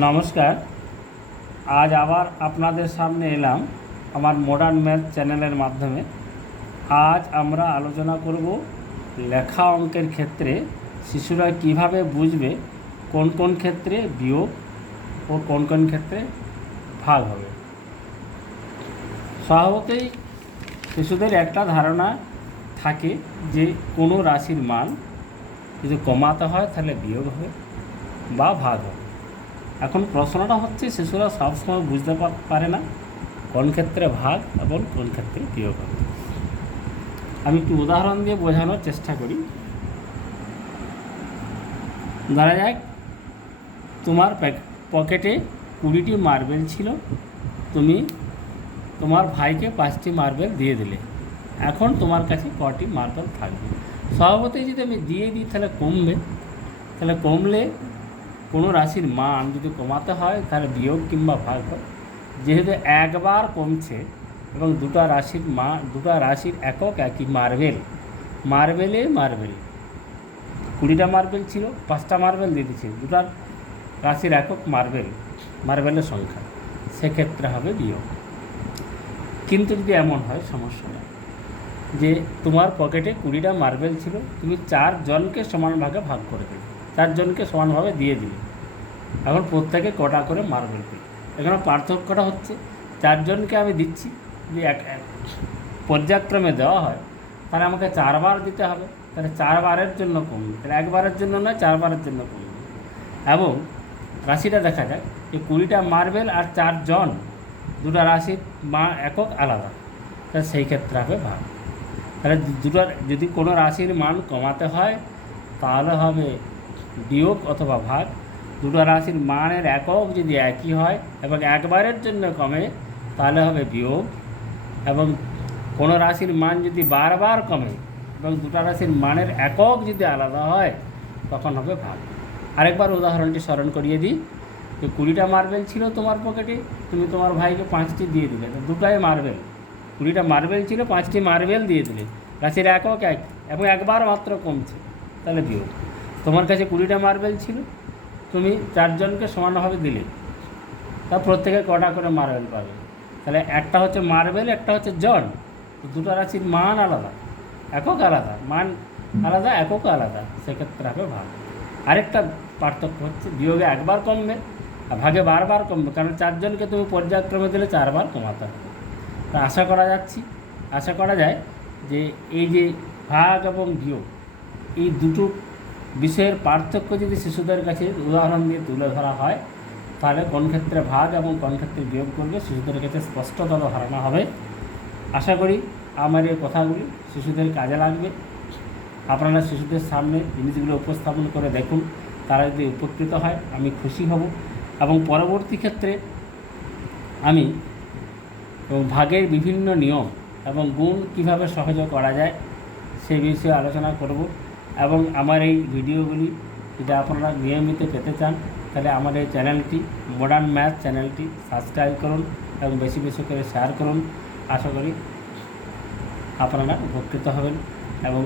নমস্কার। আজ আবার আপনাদের সামনে এলাম আমার মডার্ন ম্যাথ চ্যানেলের মাধ্যমে। আজ আমরা আলোচনা করব লেখা অঙ্কের ক্ষেত্রে শিশুরা কিভাবে বুঝবে কোন কোন ক্ষেত্রে বিয়োগ ও কোন কোন ক্ষেত্রে ভাগ হবে। স্বভাবতই শিশুদের একটা ধারণা থাকে যে কোনো রাশির মান যদি কমাতে হয় তাহলে বিয়োগ হবে বা ভাগ হবে। এখন প্রশ্নটা হচ্ছে শিশুরা সবসময় বুঝতে পারে না কোন ক্ষেত্রে ভাগ এবং কোন ক্ষেত্রে বিয়োগ হবে। আমি একটু উদাহরণ দিয়ে বোঝানোর চেষ্টা করি। ধরা যাক তোমার পকেটে 20টি মার্বেল ছিল, তুমি তোমার ভাইকে 5টি মার্বেল দিয়ে দিলে। এখন তোমার কাছে কটি মার্বেল থাকবে? স্বভাবতই যদি আমি দিয়ে দিই তাহলে কমবে, তাহলে কমলে কোনো রাশির মান যদি কমাতে হয় তাহলে বিয়োগ কিংবা ভাগ হয়। যেহেতু একবার কমছে এবং দুটা রাশির একক একই মার্বেল, মার্বেলে 20টা মার্বেল ছিল, 5টা মার্বেল দিয়ে দিচ্ছে, দুটার রাশির একক মার্বেলের সংখ্যা, সেক্ষেত্রে হবে বিয়োগ। কিন্তু যদি এমন হয় সমস্যা নেই যে তোমার পকেটে 20টা মার্বেল ছিল, তুমি 4 জনকে সমান ভাগে ভাগ করে দিলে, 4 জনকে সমানভাবে দিয়ে দিলে। এখন প্রত্যেকে কটা করে মার্বেল পেল। এখানে পার্থক্যটা হচ্ছে 4 জনকে আমি দিচ্ছি, যদি এক পর্যায়ক্রমে দেওয়া হয় তাহলে আমাকে 4 বার দিতে হবে, তাহলে 4 বারের জন্য কমবে, তাহলে একবারের জন্য নয় 4 বারের জন্য কমবে। এবং রাশিটা দেখা যায় যে 20টা মার্বেল আর 4 জন, দুটা রাশির একক আলাদা, তাহলে সেই ক্ষেত্রে হবে ভাগ। তাহলে যদি কোনো রাশির মান কমাতে হয় তাহলে হবে বিয়োগ অথবা ভাগ। দুটো রাশির মানের একক যদি একই হয় এবং একবারের জন্য কমে তাহলে হবে বিয়োগ। এবং কোনো রাশির মান যদি বারবার কমে এবং দুটো রাশির মানের একক যদি আলাদা হয় তখন হবে ভাগ। আরেকবার উদাহরণটি স্মরণ করিয়ে দিই যে 20টা মার্বেল ছিল তোমার পকেটে, তুমি তোমার ভাইকে 5টি দিয়ে দিলে, দুটাই মার্বেল, 20টা মার্বেল ছিল, 5টি মার্বেল দিয়ে দিলে, রাশির একক এক এবং একবার মাত্র কমছে, তাহলে বিয়োগ। তোমার কাছে 20টা মার্বেল ছিল, তুমি 4 জনকে সমানভাবে দিলে, তা প্রত্যেকে কটা করে মার্বেল পাবে, তাহলে একটা হচ্ছে মার্বেল, একটা হচ্ছে জন, দুটো রাশির মান আলাদা, একক আলাদা, মান আলাদা, একক আলাদা, সেক্ষেত্রে হবে ভাগ। আরেকটা পার্থক্য হচ্ছে বিয়োগে একবার কমবে আর ভাগে বারবার কমবে, কারণ 4 জনকে তুমি পর্যায়ক্রমে দিলে 4 বার কমাতে হবে। তা আশা করা যায় যে এই যে ভাগ এবং বিয়োগ, এই দুটো বিষয়ের পার্থক্য যদি শিশুদের কাছে উদাহরণ দিয়ে তুলে ধরা হয় তাহলে কোন ক্ষেত্রে ভাগ এবং কোন ক্ষেত্রে বিয়োগ করবে শিশুদের কাছে স্পষ্টতর ধারণা হবে। আশা করি আমার এই কথাগুলি শিশুদের কাজে লাগবে। আপনারা শিশুদের সামনে জিনিসগুলো উপস্থাপন করে দেখুন, তারা যদি উপকৃত হয় আমি খুশি হব। এবং পরবর্তী ক্ষেত্রে আমি ভাগের বিভিন্ন নিয়ম এবং গুণ কিভাবে সহজে করা যায় সেই বিষয়ে আলোচনা করব। এবং আমার এই ভিডিওগুলি যদি আপনারা নিয়মিত পেতে চান তাহলে আমার এই চ্যানেলটি, মডার্ন ম্যাথ চ্যানেলটি সাবস্ক্রাইব করুন এবং বেশি বেশি করে শেয়ার করুন। আশা করি আপনারা উপকৃত হবেন এবং